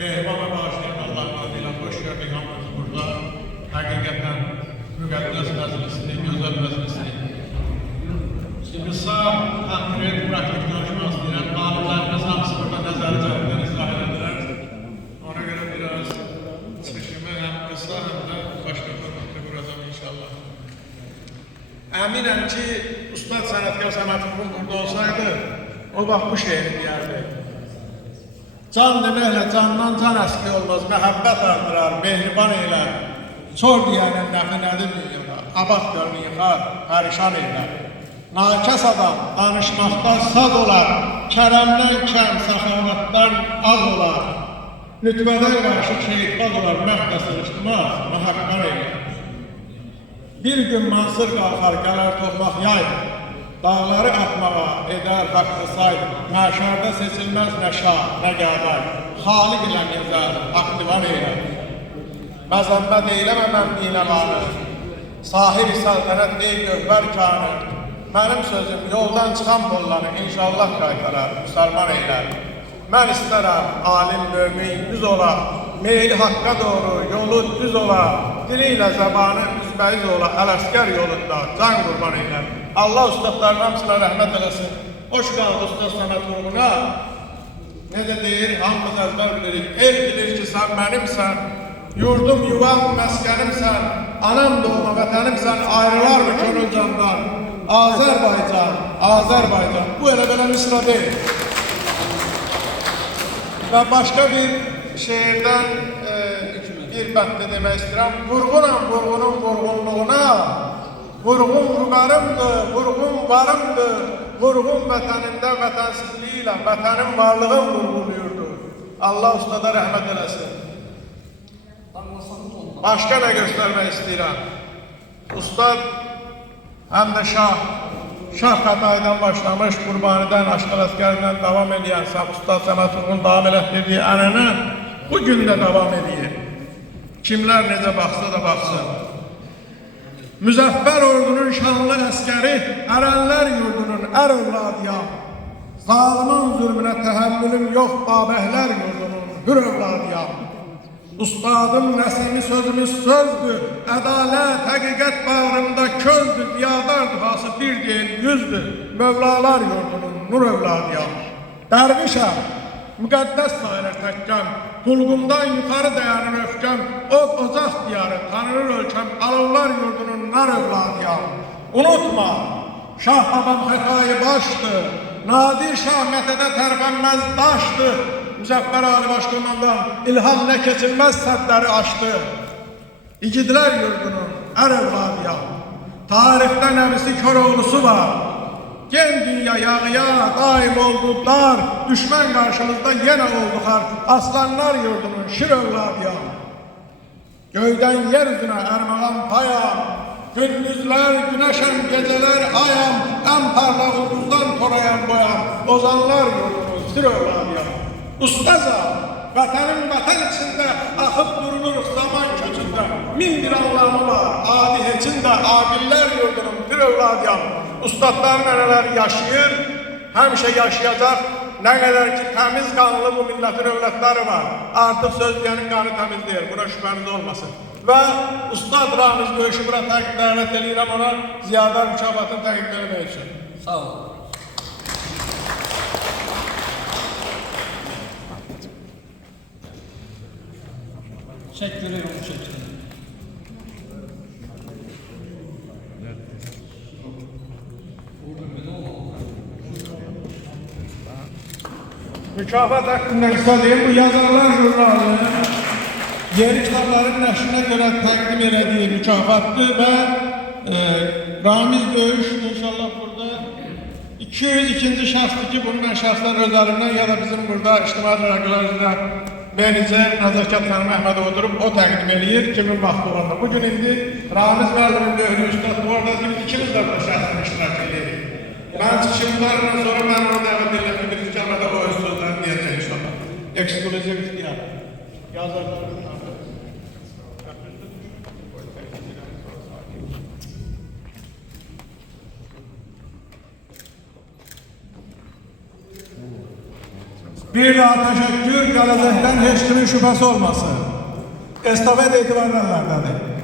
mehriban ve bağışlayan Allah'ın adıyla hoş gördük hamdımızı burada. Hakikaten müqəddəs məclisini, gözəl məclisini. Şimdi sağ konkret praktik danışmaq istəyirəm. Alimlərimiz hamısı burada nəzəri cəhətdən izah edilər. Ona görə biraz çıxışımı həm qısa, həm də başqa formatda quracam inşallah. Əminəm ki, Ustad sənətkar Səmətovun burada olsaydı, o vaxt bu şehri deyərdi. Can deməklə candan can əski olmaz, məhəbbət artırar, mehriban eylər. Çor deyənin dəfi nədir dünyada, abad gölünü yıxar, pərişan eylər. Nakəs adam danışmaqda saz olar, kərəmdən kəm, səxavətdən az olar. Lütbədən qarşı şehidbaz olar, məhdə sırışdırmaz, mühəqqan eylər. Bir gün mansır qalxar, gələr toxmaq yay, dağları atmağa edər haqqı say, məşərdə seçilməz nə şah, nə qəday, xaliq ilə nizər, haq divan eylər. Məzəmmət eyləmə mən binəvanı, sahib-i səltənət deyil gövbər kanı, mənim sözüm yoldan çıxan bolları inşallah qaytarar, müsəlman eylər. Mən istərəm alim mövmin düz ola, meyli haqqa doğru yolu düz ola, dili ilə zəbanı üzbəyiz ola, Ələskər yolunda can qurban eylər. Allah ustadların hamısına rəhmət eləsin. Hoş qaldı Ustad Səməd Vurğuna. Necə deyir, hamımız əzbər bilirik. El bilir ki, sən mənimsən, yurdum, yuvam, məskənimsən, anam doğma vətənimsən, ayrılar mı könül candan? Azərbaycan, Azərbaycan. Bu elə belə misra deyil. Və başqa bir şehirdən bir bəttə demək istəyirəm. Vurğunam vurğunun vurğunluğuna, vurğun vurğarımdır, vurğun varımdır, vurğun vətənimdə vətənsizliyi ilə vətənin varlığın vurğuluyurdu. Allah ustada rəhmət eləsin. Başqa nə göstərmək istəyirəm? Ustad həm də Şah Xətaydan başlamış, Qurbanidən, Aşqal Əskərindən davam edən Ustad Səməd Vurğunun davam elətdirdiyi ənənə bu gün də davam edir. Kimlər necə baxsa da baxsın. Müzəffər ordunun şanlı əskəri, ərənlər yurdunun ər övladiyam. Zaliman zülmünə təhəmmülüm yox, babəhlər yurdunun hür övladiyam. Ustadım nəsimi sözümüz sözdür, ədalət, həqiqət bağrımda közdür, ziyadar duhası bir deyil, yüzdür, Mövlalar yurdunun nur övladiyam. Dərvişəm, müqəddəs sayılır təkkəm, qulğumdan yuxarı dayanır öfkəm, ocaq diyarı, tanınır ölkəm, alovlar yurdunun nar övladiyam. Unutma, Şah babam xətayı başdır, Nadir Şah mətədə tərpənməz daşdır, Müzəffər Ali Başkomandan İlham nə keçilməz sədləri açdı. İgidlər yurdunun ər övladiyam. Tarixdə nəvisi Koroğlusu var. Gen dünya yağıya daim oldular, düşmən qarşımızda yenə oldular, aslanlar yurdunun şir övladiyam. Göydən yer üzünə ərmağan payam, gündüzlər güneşəm, gecelər ayam, ən parlaq ulduzdan torayan boyam, ozanlar yurdunun sir övladiyam. Ustaza, vətənin vətən içində axıb durulur zaman köçündə, min bir anlamı var, adi heçində aqillər yurdunun bir övladiyam. Ustadların ənələri yaşayır, həmişə yaşayacaq, nə qədər ki təmiz qanlı bu millətin övlətləri var. Artıq söz deyənin qanı təmiz deyil, buna şübhəniz olmasın. Və Ustad Ramiz Böyüşü bura dəvət edirəm ona ziyadar mükafatını təqdim etmək üçün. Sağ olun. Çek görüyorum bu şekilde. Mükafat hakkında kısa diyeyim, bu Yazarlar Jurnalı yeni kitabların nəşrinə görə təqdim elədiyi mükafatdır və Ramiz Böyüş inşallah burada 202-ci şəxsdir ki, bunun şəxslər öz əlimdən ya da bizim burada ictimai rəqələrdə menacer Nəzakət xanım Əhmədov oturub, o təqdim eləyir kimin vaxtı olanda. Bugün indi Ramiz müəllimin böyüklü üstad bu arada ikimiz də bu şəxsin iştirak edirik. Mən çıxışımlarla sonra mən ona dəvət edildim, bir kəmədə o öz sözlərini deyəcək inşallah. Ekskluzif ixtiyar. Yazarlar. Bir daha teşekkür, gələcəkdən heç kimin şübhəsi olmasın. Estafet etibarlarlardadır.